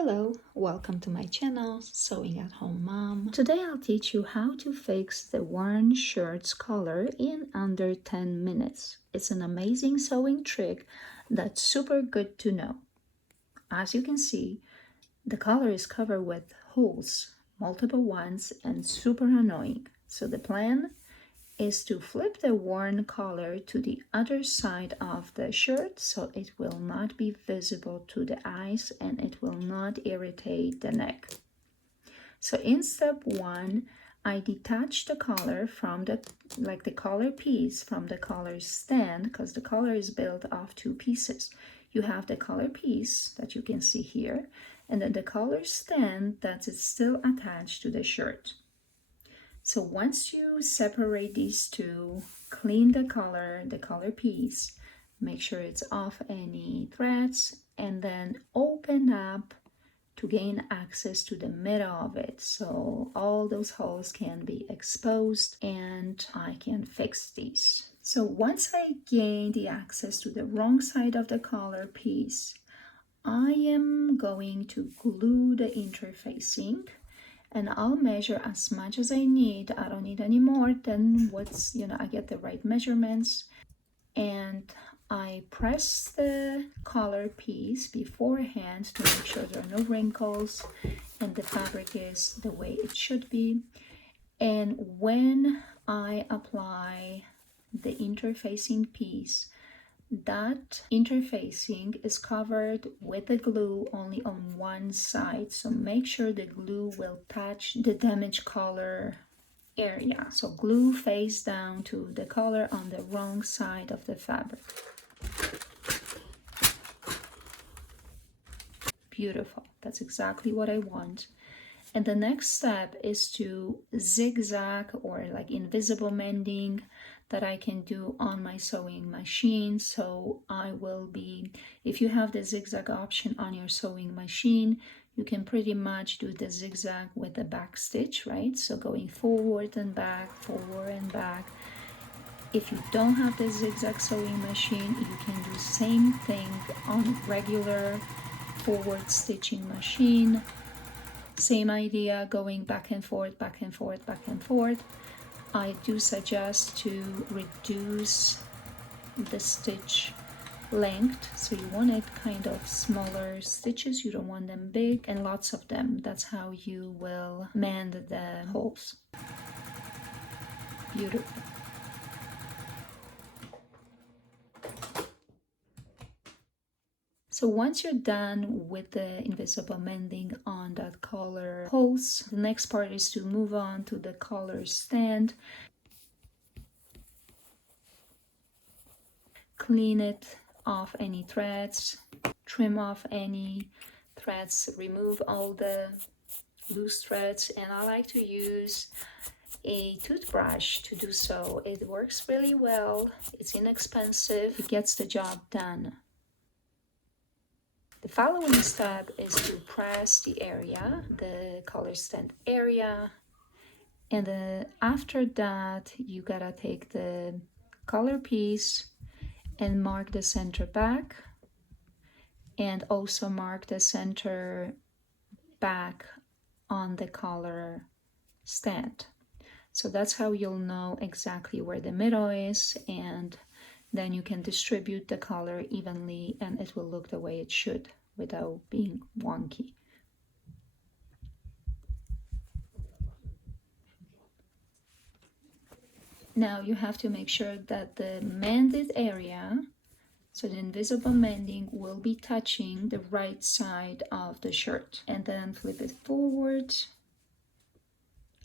Hello, welcome to my channel, Sewing at Home Mom. Today I'll teach you how to fix the worn shirt's collar in under 10 minutes. It's an amazing sewing trick that's super good to know. As you can see, the collar is covered with holes, multiple ones, and super annoying. So the plan is to flip the worn collar to the other side of the shirt so it will not be visible to the eyes and it will not irritate the neck. So in step 1, I detach the collar from the collar piece from the collar stand, because the collar is built of two pieces. You have the collar piece that you can see here, and then the collar stand that is still attached to the shirt. So once you separate these two, clean the collar piece, make sure it's off any threads, and then open up to gain access to the middle of it. So all those holes can be exposed and I can fix these. So once I gain the access to the wrong side of the collar piece, I am going to glue the interfacing, and I'll measure as much as I need. I don't need any more than what's, I get the right measurements. And I press the collar piece beforehand to make sure there are no wrinkles and the fabric is the way it should be. And when I apply the interfacing piece, that interfacing is covered with the glue only on one side, so make sure the glue will touch the damaged collar area. So glue face down to the collar on the wrong side of the fabric. Beautiful, that's exactly what I want. And the next step is to zigzag or like invisible mending that I can do on my sewing machine. So I will be, if you have the zigzag option on your sewing machine, you can pretty much do the zigzag with the back stitch, right? So going forward and back, forward and back. If you don't have the zigzag sewing machine, you can do the same thing on regular forward stitching machine. Same idea, going back and forth, back and forth, back and forth. I do suggest to reduce the stitch length, so you want it kind of smaller stitches, you don't want them big and lots of them. That's how you will mend the holes. Beautiful. So once you're done with the invisible mending on that collar holes, the next part is to move on to the collar stand. Clean it off any threads, trim off any threads, remove all the loose threads, and I like to use a toothbrush to do so. It works really well, it's inexpensive, it gets the job done. The following step is to press the area, the collar stand area, and after that you gotta take the collar piece and mark the center back, and also mark the center back on the collar stand. So that's how you'll know exactly where the middle is, and then you can distribute the color evenly and it will look the way it should without being wonky. Now you have to make sure that the mended area, so the invisible mending, will be touching the right side of the shirt, and then flip it forward,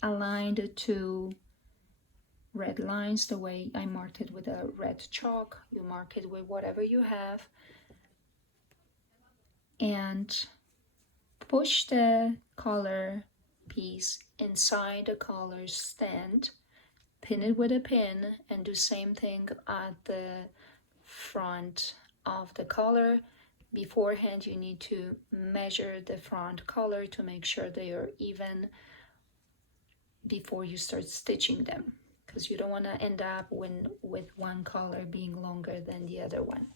align the two red lines the way I marked it with a red chalk. You mark it with whatever you have, and push the collar piece inside the collar stand, pin it with a pin, and do same thing at the front of the collar. Beforehand you need to measure the front collar to make sure they are even before you start stitching them, because you don't want to end up with one collar being longer than the other one.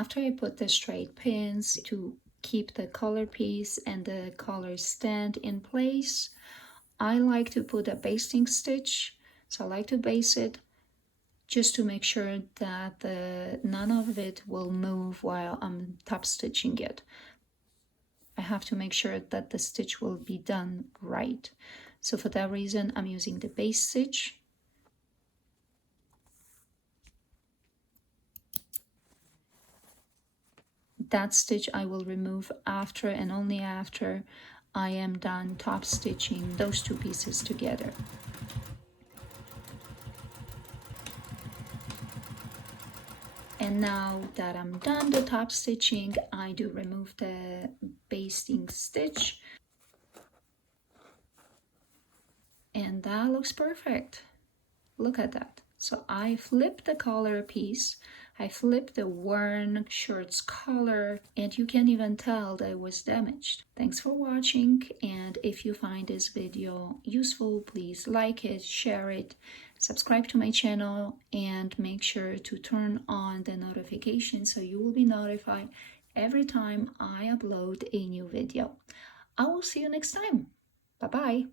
After I put the straight pins to keep the collar piece and the collar stand in place, I like to put a basting stitch. So I like to base it just to make sure that none of it will move while I'm top stitching it. I have to make sure that the stitch will be done right. So for that reason, I'm using the base stitch. That stitch I will remove after and only after I am done top stitching those two pieces together. And now that I'm done the top stitching, I do remove the basting stitch. And that looks perfect. Look at that. So I flipped the collar piece, I flipped the worn shirt's collar, and you can't even tell that it was damaged. Thanks for watching, and if you find this video useful, please like it, share it, subscribe to my channel, and make sure to turn on the notifications so you will be notified every time I upload a new video. I will see you next time. Bye bye.